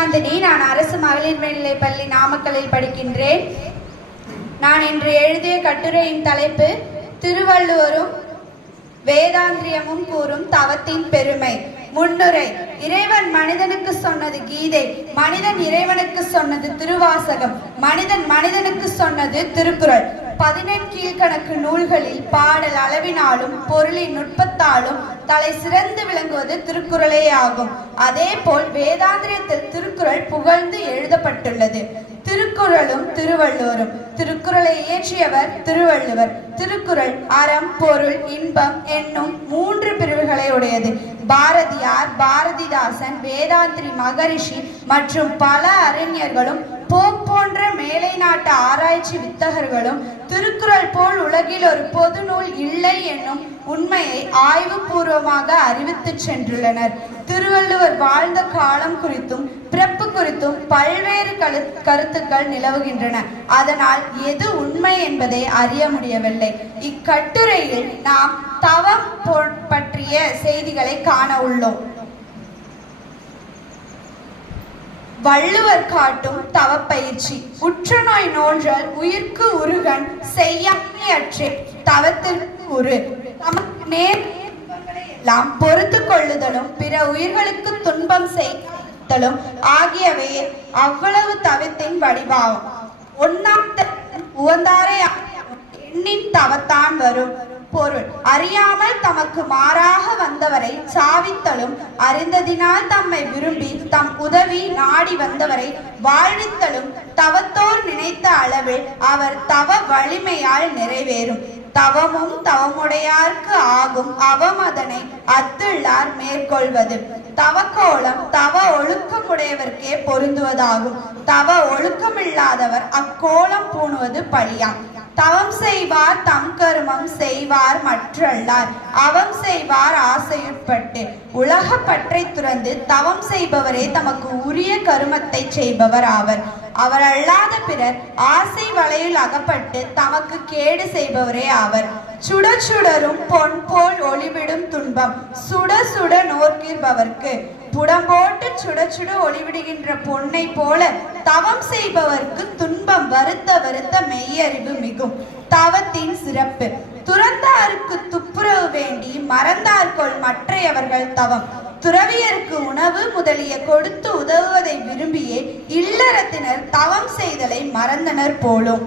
சாந்தினி நான் அரசு மகளிர் மேல்நிலைப் பள்ளி நாமக்கல்லில் படிக்கின்றேன். நான் இன்று எழுதிய கட்டுரையின் தலைப்பு திருவள்ளுவரும் வேதாந்திரியமும் கூறும் தவத்தின் பெருமை. முன்னுரை இறைவன் மனிதனுக்கு சொன்னது கீதை மனிதன் இறைவனுக்கு சொன்னது திருவாசகம் மனிதன் மனிதனுக்கு சொன்னது திருக்குறள். பதினெண்கீழ்கணக்கு நூல்களில் பாடல் அளவினாலும் பொருளின் நுட்பத்தாலும் தலை சிறந்து விளங்குவது திருக்குறளே ஆகும் அதேபோல் வேதாந்திரியத்தில் திருக்குறள் புகழ்ந்து எழுதப்பட்டுள்ளது. திருக்குறளும் திருவள்ளுவரும் திருக்குறளை இயற்றியவர் திருவள்ளுவர். திருக்குறள் அறம் பொருள் இன்பம் என்னும் மூன்று பிரிவுகளை உடையது. பாரதியார் பாரதிதாசன் வேதாந்திரி மகரிஷி மற்றும் பல அறிஞர்களும் போப் போன்ற மேலை நாட்டு ஆராய்ச்சி வித்தகர்களும் திருக்குறள் போல் உலகில் ஒரு பொது நூல் இல்லை என்னும் உண்மையை ஆய்வுபூர்வமாக அறிவித்துச் சென்றுள்ளனர். திருவள்ளுவர் வாழ்ந்த காலம் குறித்தும் பிறப்பு குறித்தும் பல்வேறு கரு கருத்துக்கள் நிலவுகின்றன. அதனால் எது உண்மை என்பதை அறிய முடியவில்லை. இக்கட்டுரையில் நாம் தவம் பற்றிய செய்திகளை காண உள்ளோம். வள்ளுவர் காட்டும் தவப்பயிற்சி உற்றநோய் நோன்றல் உயிர்க்கு உருகன் செய்யாமை தவத்திற்கு உரு. தமக்கு நேர் எல்லாம் பொறுத்து கொள்ளுதலும் பிற உயிர்களுக்கு துன்பம் செய்தலும் ஆகியவையே அவ்வளவு தவத்தின் வடிவாகும். ஒன்னாம் உவந்தாரை எண்ணின் தவத்தான் வரும். பொருள். அறியாமல் தமக்கு மாறாக வந்தவரை சாவித்தலும் அறிந்ததினால் தம்மை விரும்பி தம் உதவி நாடி வந்தவரை வாழ்வித்தலும் தவத்தோர் நினைத்த அளவில் அவர் தவ வலிமையால் நிறைவேறும். தவமும் தவமுடையார்க்கு ஆகும் அவமதனை அத்துள்ளார் மேற்கொள்வது. தவக்கோலம் தவ ஒழுக்கமுடையவர்க்கே பொருந்துவதாகும். தவ ஒழுக்கமில்லாதவர் அக்கோலம் பூணுவது பழியாம். தவம் செய்வார் தம் கருமம் செய்வார் மற்றல்லார். அவம் செய்வார் ஆசையுட்பட்டு. உலக பற்றை துறந்து தவம் செய்பவரே தமக்கு உரிய கருமத்தை செய்பவர் ஆவர். அவர் அல்லாத பிறர் ஆசை வலையில் அகப்பட்டு தமக்கு கேடு செய்பவரே ஆவர். சுட சுடரும் பொன் போல் ஒளிவிடும் துன்பம். சுட சுட நோர் நோக்கிற்பவர்க்கு புடம்போட்டு சுட சுட ஒளிவிடுகின்ற பொன்னை போல தவம் செய்பவர்க்கு துன்பம் வருத்த வருத்த மெய்யறிவு மிகும். தவத்தின் சிறப்பு துறந்தாருக்கு துப்புரவு வேண்டி மறந்தார்கொள் மற்றையவர்கள் தவம். துறவியருக்கு உணவு முதலிய கொடுத்து உதவுவதை விரும்பியே இல்லறத்தினர் தவம் செய்தலை மறந்தனர் போலும்.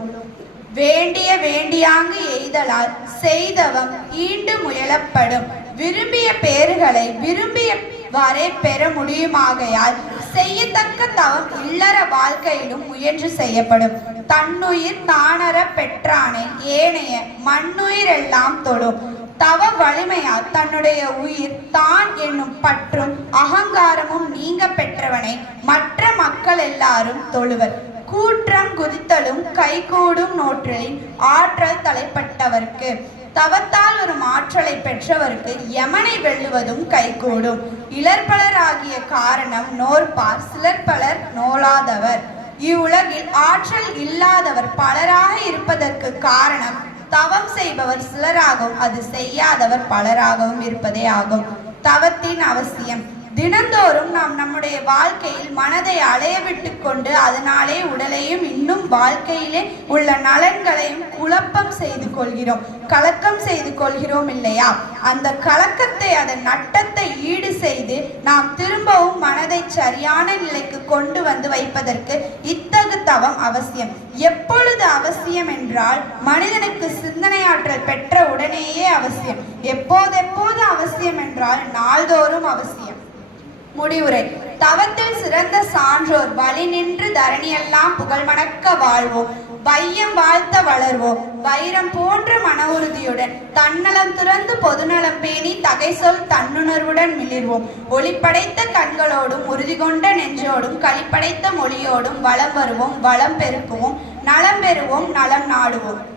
வேண்டிய வேண்டியாங்கு எய்தலால் செய்தவம் ஈண்டு முயலப்படும். விரும்பிய பேறுகளை விரும்பியவாறே பெற முடியுமாகையால் செய்யத்தக்க தவம் இல்லற வாழ்க்கையிலும் முயன்று செய்யப்படும். தன்னுயிர் தானற பெற்றானை ஏனைய மண்ணுயிரெல்லாம் தொழும் தவ வலிமையால் தன்னுடைய உயிர் தான் என்னும் பற்றும் அகங்காரமும் நீங்க பெற்றவனை. மற்ற மக்கள் எல்லாரும் தொழுவர். கூற்றம் குதித்தலும் கைகூடும் நோற்றலில் ஆற்றல் தலைப்பட்டவர்க்கு. தவத்தால் ஒரு ஆற்றலை பெற்றவர்க்கு யமனை வெல்லுவதும் கைகூடும். இளர்பலர் ஆகிய காரணம் நோற்பார் சிலர் பலர் நோலாதவர். இவ்வுலகில் ஆற்றல் இல்லாதவர் பலராக இருப்பதற்கு காரணம் தவம் செய்பவர் சிலராகவும் அது செய்யாதவர் பலராகவும் இருப்பதே ஆகும். தவத்தின் அவசியம் தினந்தோறும் நாம் நம்முடைய வாழ்க்கையில் மனதை அலைய விட்டு கொண்டு அதனாலே உடலையும் இன்னும் வாழ்க்கையிலே உள்ள நலன்களையும் குழப்பம் செய்து கொள்கிறோம். கலக்கம் செய்து கொள்கிறோம் இல்லையா? அந்த கலக்கத்தை அதன் நட்டத்தை ஈடு செய்து நாம் திரும்பவும் மனதை சரியான நிலைக்கு கொண்டு வந்து வைப்பதற்கு இத்தகு தவம் அவசியம். எப்பொழுது அவசியம் என்றால் மனிதனுக்கு சிந்தனையாற்றல் பெற்ற உடனேயே அவசியம். எப்போதெப்போது அவசியம் என்றால் நாள்தோறும் அவசியம். முடிவுரை. தவத்தில் சிறந்த சான்றோர் வழி நின்று தரணியெல்லாம் புகழ் மணக்க வாழ்வோம். வையம் வாழ்த்த வளர்வோம். வைரம் போன்ற மன உறுதியுடன் தன்னலம் துறந்து பொதுநலம் பேணி தகை சொல் தன்னுணர்வுடன் மிளிர்வோம். ஒளிப்படைத்த கண்களோடும் உறுதி கொண்ட நெஞ்சோடும் களிப்படைத்த மொழியோடும் வளம் வருவோம் வளம் பெருக்குவோம் நலம் பெறுவோம் நலம் நாடுவோம்.